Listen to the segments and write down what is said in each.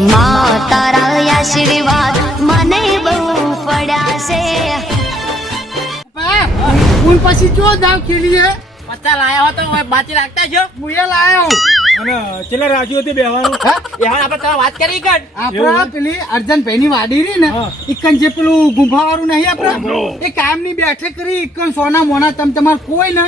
માં તારા આશીર્વાદ મને બહુ પડ્યા છે. ફૂલ પછી જો દાવ ખેલીએ પત્તા લાયા હો તો બાચી રાખતા છો. મુએ લાયો અને છેલ્લે રાખ્યું હતું બેહવાનું. એ હવે આપણે તમે વાત કરી કર. આપણા પેલી અર્જનભાઈ ની વાડી રહી ને હા. ઇકન જે પેલું ગુફા વાળું નહીં આપડે એ કાયમ ની બેઠક કરી ઇકન સોના મોના તમ તમાર કોઈ ને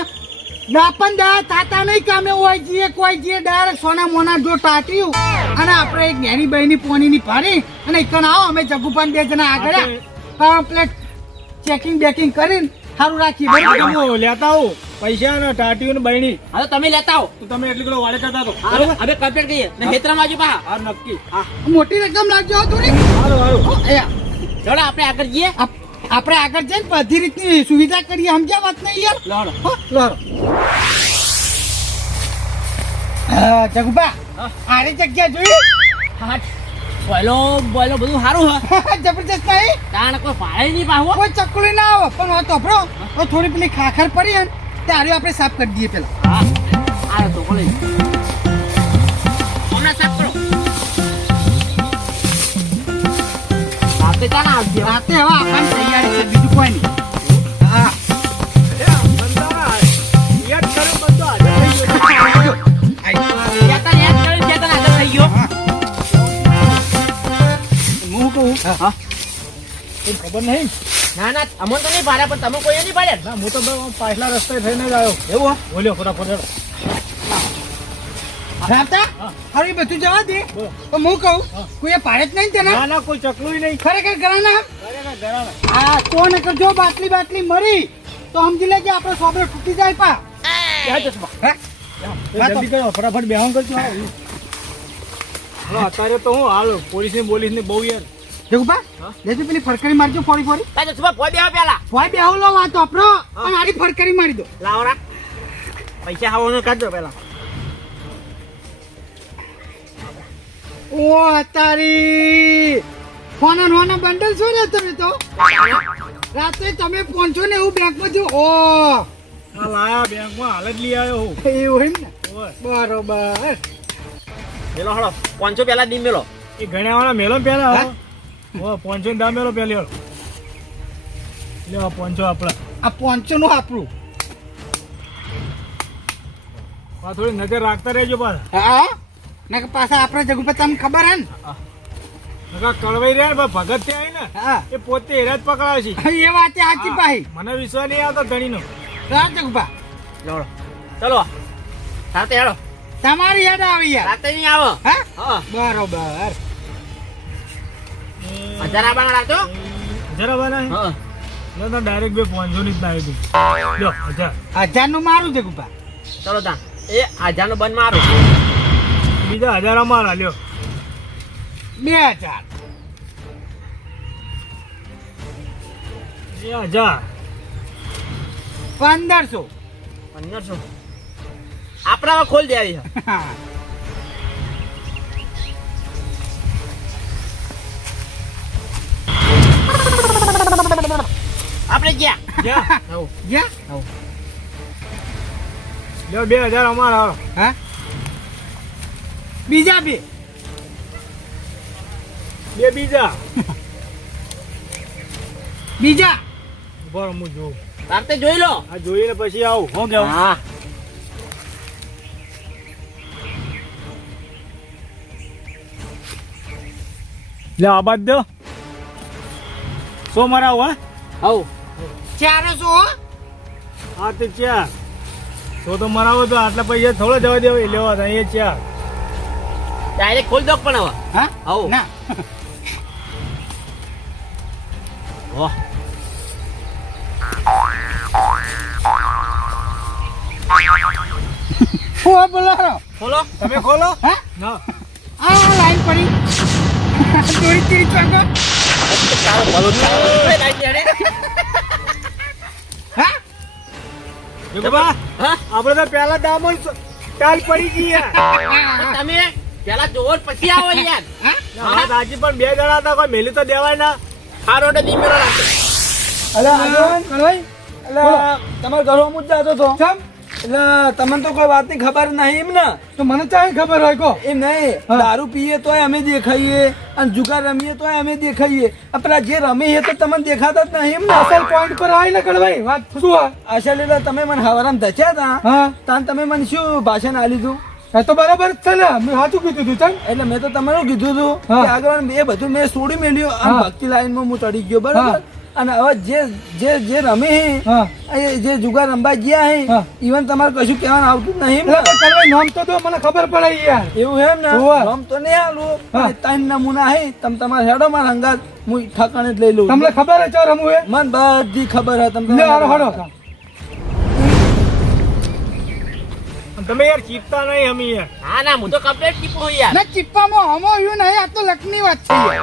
દાપન દા થાતા નહીં કામે હોય જીએ કોઈ જીએ ડાયરેક્ટ સોના મોના જો ટાટ્યું અને આપણે એક જ્ઞાની બાઈ ની પોની ની પાડી અને ઇકન આવો અમે જગુપાન બે જણા આગળ કમ્પ્લીટ ચેકિંગ બેકિંગ કરીને સારું રાખી બરાબર. હું લેતા આવું પૈસા ને ટાટીયું ને બહેણી હવે તમે લેતા આવો. તો તમે એટલી કિલો વાળે કરતા તો હવે કમ્પ્લીટ કરીએ ને હેતરામાં આવજો પા. હા નક્કી. મોટી રકમ લાગજો થોડી હારું હારું. ચલો આપણે આગળ જઈએ. આપણે આગળ જઈને બધી રીતની સુવિધા કરીએ સમજ્યા વાત નહીં યાર. લડો. હો, લડો. જગુબા આરી જગ્યા જોઈ હા બોલો બોલો બધું સારું હ. જબરજસ્ત નહીં તાણ કોઈ ભાડે નહીં પાહો. કોઈ ચકલી ના આવે પણ હવે તો ભરો તો થોડી પેલી ખાખર પડી ને ત્યારે આપણે સાફ કરી દઈએ પેલા. હા આ તો બોલે હમણાં સાફ કરો. રાતે ચાલે આવજો. રાતે હવે આપવાની તૈયારી છે બીજું કોઈ નહીં. હા યાદ કર્યું બધું હાજર થઈ ગયું. ચેતન યાદ કર્યું ચેતન આગળ થઈ ગયો. હું કહું હા કોઈ ખબર નહીં. ના ના અમન તો નહીં પાડ્યા પણ તમે કોઈ નહીં પાડ્યા. ના હું તો પાછલા રસ્તે થઈને જ આવ્યો. એવું બોલ્યો ફટાફટ. રાતા હવે બધું જવા દે બોલો. તો હું કહું કોઈ પાડે જ નહીં તેના ના ના કોઈ ચકલું નહીં. ખરેખર ઘરાના ખરેખર ઘરાના. હા તો નકર જો બાટલી મરી તો સમજી લેજે આપણો સોબરો તૂટી જાય પા. ક્યાં ચશ્મા હે? જલ્દી કરો ફટાફટ બેહન કરજો. હાલો અત્યારે તો હું હાલ પોલીસ ને બહુ યાર. જગુબા લેજો પેલી ફરકરી મારજો ફોડી ફોડી તારે ચશ્મા પોઈ દેવા પેલા ભાઈ બેહો લો વાત વાપરો અને આડી ફરકરી મારી દો. લાવરા પૈસા આવવાનું કાઢજો પેલા. ઓ તારી ફોના નોના બંડલ છો ને તમે તો રાતે તમે પહોંચો ને એવું બેંકમાં જો ઓ આ લાયા બેંકમાં હાલ જ લઈ આવ્યો હું. એવું એમ ને ઓય. બરોબર. મેલો હળો 500 પેલા દી મેલો. એ ગણ્યા વાળા મેલો પેલા હો. ઓ 500 દામ મેલો પેલી હાલો. લ્યો 500 આપડા. આ 500 નું આપણું આ થોડી નજર રાખતા રહેજો પાછા. હા ને પાછા આપણે જગુપા તમને ખબર હે ને નકા કળવાઈ રહ્યા ને પણ ભગત ત્યાં ને હા એ પોતે હેરા જ પકડાવે છે. એ વાત સાચી પાહી મને વિશ્વાસ નહીં આવતો ધણીનો. રાત જગુપા ચલો ચલો સાથે હેડો. તમારી યાદ આવી યાર રાતે નહીં આવો. હા હા બરોબર. હજારા બાંગ રાખજો. જરા બના હા ના તો ડાયરેક્ટ 500 ની જ ના આવી. લ્યો 1000. 1000 નું મારું જગુપા. ચલો તા એ 1000 નું બંધ મારું. બીજા 1000 અમારા લ્યો. 2000 એ 1000 1500 1500 આપણા ખોલ દેવી છે. આપણે ગયા. જા. હવ ગયા લ્યો 2000 અમારા હાલો. હા બીજા બે બે બીજા બીજા ઉભા રહો, હું જોઉં. રાતે જોઈ લો. આ જોઈને પછી આવું. હું કેવું? હા લે આ બાદ દો. સો મારા હો. હવ 400 હો? હા તે 4 સો તો મરાવો તો આટલા પૈસા થોડા જવા દેવા લેવા હતા એ 4. ડાયરેક્ટ ખોલ દો પણ હવે. હા હવ. ના ઓહ ઓ બોલારો ખોલો. તમે ખોલો. હા ના આ લાઈન પડી દોડી તીરી ચાંગો ચાલો બોલો ચાલો. એ લાઈટ હેડે. હા જગબા હા આપણે તો પહેલા દામન ટાલ પડી ગઈ તમે પેલા જોવો ને પછી આવો યાર. હા આજે પણ 2 જણા હતા કોઈ મેલી તો દેવાય ના. આ રોડે દી મેલો રાખજો. અલા આગળ કળવાઈ અલા તમારા ઘરો મુદ્દા હતો તો ચમ એટલે તમને તો કોઈ વાતની ખબર નહીં એમ ને? તો મને ચાહે ખબર હોય કો એ નહીં, હા. દારૂ પીએ તોય અમે દેખાઈએ અને જુગાર રમીએ તોય અમે દેખાઈએ. આપણા જે રમે એ તો તમને દેખાતા જ નહીં એમ ને? અસલ પોઈન્ટ પર આવી ને કડવાઈ વાત શું આ? અસલ એટલે તમે મને હવારામ ધચ્યા હતા, હા તાન તમે મને શું ભાષણ આલી હતું? એ તો બરાબર જ છે ને મેં સાચું કીધું તું ચાલ એટલે મેં તો તમારું કીધું હતું હા. કે આગળ એ બધું મેં છોડી મેલ્યું અને હા. ભક્તિ લાઈનમાં હું ચડી ગયો, બરાબર? હા. અને હવે જે રમે હે, હા એ જે જુગાર રમવા ગયા હે, હા. ઈવન તમારે કશું કહેવાનું આવતું જ નહીં એમ એટલે ને? પણ કડવાઈ નામ તો દો મને ખબર પડે યાર એવું એમ ને? હોવે. રમ તો નહીં આલું, હા. પણ ત્રણ નમૂના હે, તમે તમારે હેડો મારા હંગાત, હું ઠકાણે જ લઈ લઉં. તમને ખબર છે રમવું એ મને બધી ખબર હે. તમે લે હારો હારો તમે યાર ચીપતા નહીં અમે યાર. હા ના હું તો કમ્પ્લીટ ટીપું યાર. ના ચિપ્પામાં હમો આવ્યું નહીં આ તો લકની વાત છે યાર.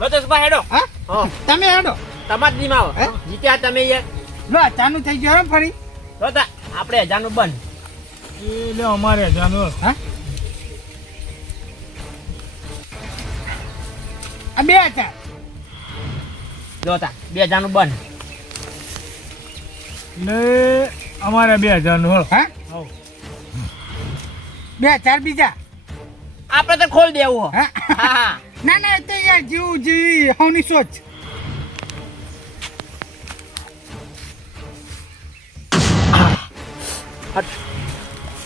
લો જસભા હેડો. હા હા તમે હેડો તમાર દીમાં હે? જીત્યા તમે યાર. લો ચાનું થઈ ગયું હે ફરી લો તા આપણે 1000 નું બંધ. એ લે અમારે જાનો. હા આ 2000 લો તા 2000 નું બંધ. ને અમારે 2000 નું હો. હા આવો. 2000 બીજા આપણે તો ખોલ દેવું હો. હા હા હા ના ના એ તો યાર જીવ જીવી હવની સોચ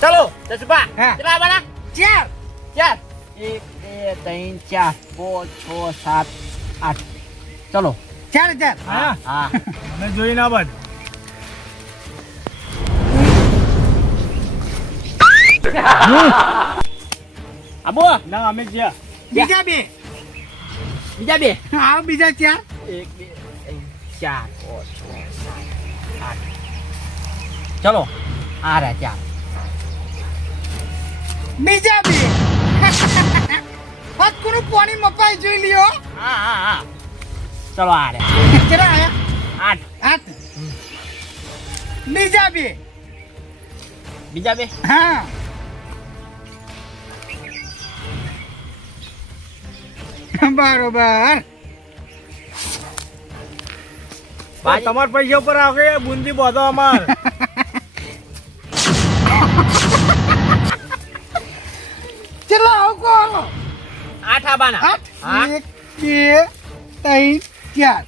ચલો જસભા હા. કેટલા બના? ચાર 4 1 2 3 4 5 6 7 8 ચલો. 4000 હા હા અમે જોઈને આબાદ. આબો ના અમે જ્યાં બીજા બે બીજા બે. આવ બીજા ચાર 1 2 3 4 5 6 7 8 ચલો આ રહ્યા 4. બીજા બે હતકુનું પાણી મપાઈ જોઈ લ્યો હા હા હા ચલો આ રહ્યા કેટલા આયા 8. 8 બીજા બે બીજા બે. હા બરોબર તમારા પૈસા ઉપર આવે બુંદી બોધો અમાર. ચલો આવો કોનો 8 આબાના. 8 1 2 3 4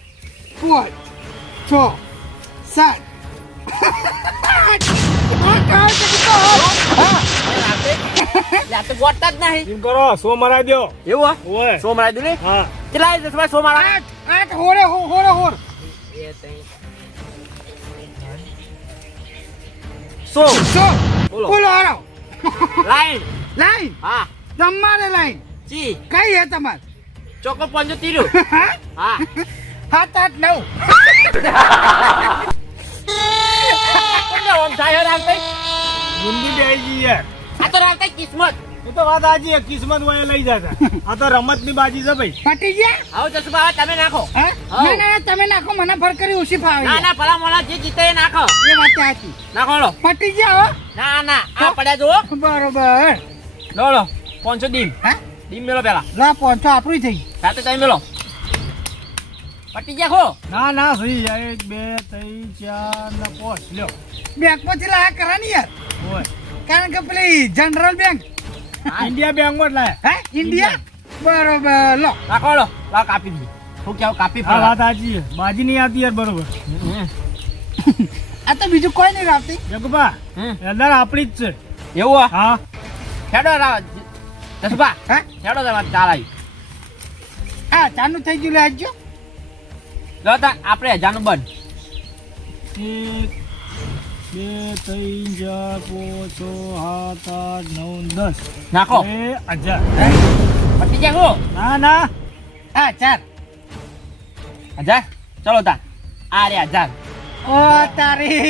5 6 7 લે તો ગોટતા જ નહીં. એમ કરો 100 મરાઈ દો. એવું હા ઓય. 100 મરાઈ દઉં ને. હા કેટલા આવી જશે 100 મારા? 8 હોરે હોરે હોર 100 સો બોલો. બોલો હારો લાઈન. લાઈન હા તમારે લાઈન જી કઈ હે તમારે ચોકો 75. હા 7 8 9 કોને ઓમ થાય રામભાઈ? બુંદી બે આવી ગઈ યાર. આ તો રામભાઈ કિસ્મત. એ તો વાત આજી છે, કિસ્મત હોય લઈ જતા. આ તો રમત ની બાજી છે ભાઈ. પટી ગયા આવો જસુભા તમે નાખો. હા હાઉ. ના ના તમે નાખો મને ફર કરી ઓછી ફાવે ના ના ભલા મોલા જે જીતે એ નાખો. એ વાત સાચી નાખો લો. પટી ગયા હો ના ના આ પડ્યા જુઓ. બરોબર લો લો 500 ડીમ. હા ડીમ મેલો પેલા. લા પહોંચો આપણું થઈ સાથે તમે મેલો. પટી ગયા ખો. ના ના સહી 1 2 3 4 ને 5 લ્યો. બેંક માંથી લાયા કરા ની યાર ઓય કારણ કે પેલી જનરલ બેંક ઇન્ડિયા બેંક માં લાય. હે ઇન્ડિયા બરોબર લો નાખો લો. લા કાપી દી. શું કેવું કાપી આ વાત ફળા. આજી છે. બાજી નહીં આવતી યાર બરોબર. આ તો બીજું કોઈ નહીં રાખતી જગપા એદાર આપણી જ છે. એવું હા. હા હેડો રાવ જસુભા. હા હેડો તમારે ચાલ આવી. હા ચાનું થઈ ગયું લે આજજો લો તા આપણે 1000 નું બંધ. 1 2 3 4 5 6 7 8 9 10 નાખો. એ 1000. પટી ગયા ખો. ના ના હા 4 1000 ચલો તા આ રે 1000. ઓ તારી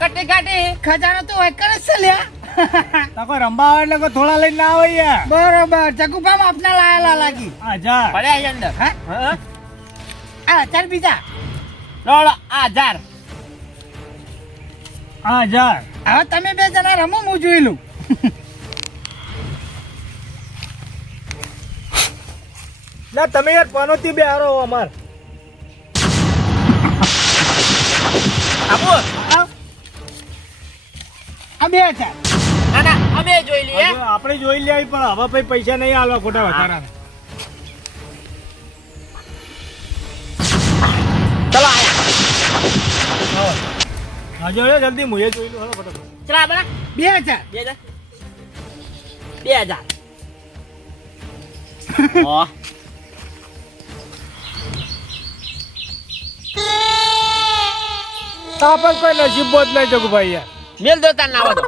કટી કાટી. ખજાનો તો હોય કરે છે લ્યા તો કોઈ રંબા આવે એટલે કોઈ થોડા લઈને ના આવે યાર. બરોબર જગુભામ આપના લાયેલા લાગી 1000. પડ્યા છે અંદર. હા હા આ ચાર બીજા લો લો આ 1000. 1000. હવે તમે બે જણા રમો હું જોઈ લઉં ના તમે યાર પનોતી બે હારો અમાર. આપો. આ 2000. ના ના અમે જોઈ લઈએ હવે આપણે જોઈ લે પણ હવે પછી પૈસા નહીં આલવા ખોટા વધારાના. ચલો આયા હા જો જલ્દી હું એ જોઈ લઉં હલો ફટાફટ. ચલા બરા 2000. 2000 ઓ તાપણ કોઈ નસીબ બોત નહીં જગુ ભાઈ યાર. મેલ દો તાર નાવા દો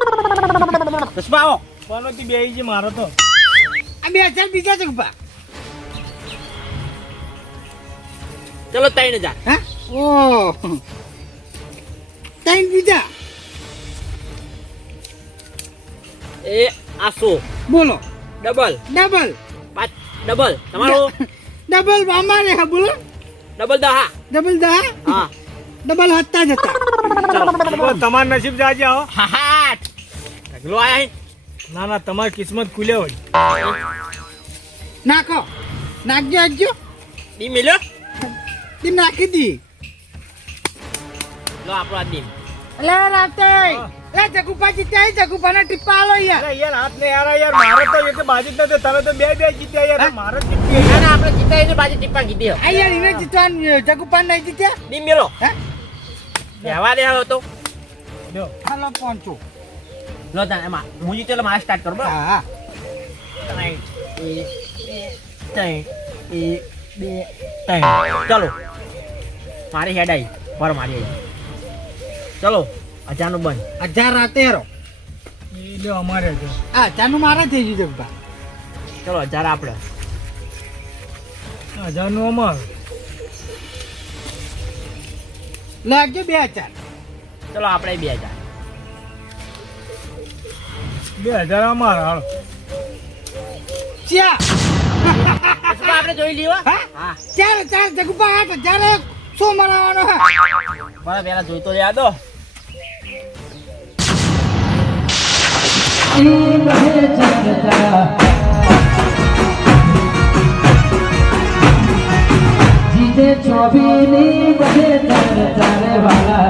પુષ્પા આવો પનોતી બેહી છે મારો તો. આ 2000 બીજા જગપા. ચલો 3000 હા ઓ ત્રણ બીજા. એ આસો બોલો ડબલ ડબલ. પાંચ ડબલ તમારું ડબલ અમારે હા બોલો ડબલ દહા ડબલ 10. હા ડબલ હતા જ હતા. બોલો, તમારું નસીબ જાજે આવો. હા ઢગલો આયા હે. ના ના તમારી કિસ્મત ખુલ્યા હોય. નાખો નાખજો આજજો. ડી મિલ્યો તે નાખી દી. લો આપણો આ ડીમ અલે રાતે એ જગુપાજી ત્યાં જગુપાના ટીપા આલો યાર. અરે યાર હાથ ને યાર યાર મારો તો એક બાજી જ નથી તમે તો બે જીત્યા યાર મારો જ જીતી ના ના આપણે જીતા એને બાજુ ટીપા કીધી આ યાર એને જીતવાન જગુપાન નહીં જીત્યા. ડીમ મેલો હે વ્યવહાર એ હતો જો હાલો પહોંચો. લો તાન એમાં હું જીતેલો મારે સ્ટાર્ટ કરો બરાબર હા 3 ચલો મારી હેડ આવી પર મારી આવી ચલો અચાનક બંધ 1000 રાતે હેરો. એ લ્યો અમારે છે. આ 1000 નું મારે થઈ ગયું જગુપા. ચલો 1000 આપણે 1000 નું અમારું. લાગજો 2000. ચલો આપણે 2000 2000 અમારા હાલો. ચા પુષ્પા આપણે જોઈ લીધો હા? હા ચાર જગુપા 8000 શું મરાવાનો હે? બરાબર પેલા જોઈ તો યાદ દો જીતે ચોબીની બધે ચાલે વાલા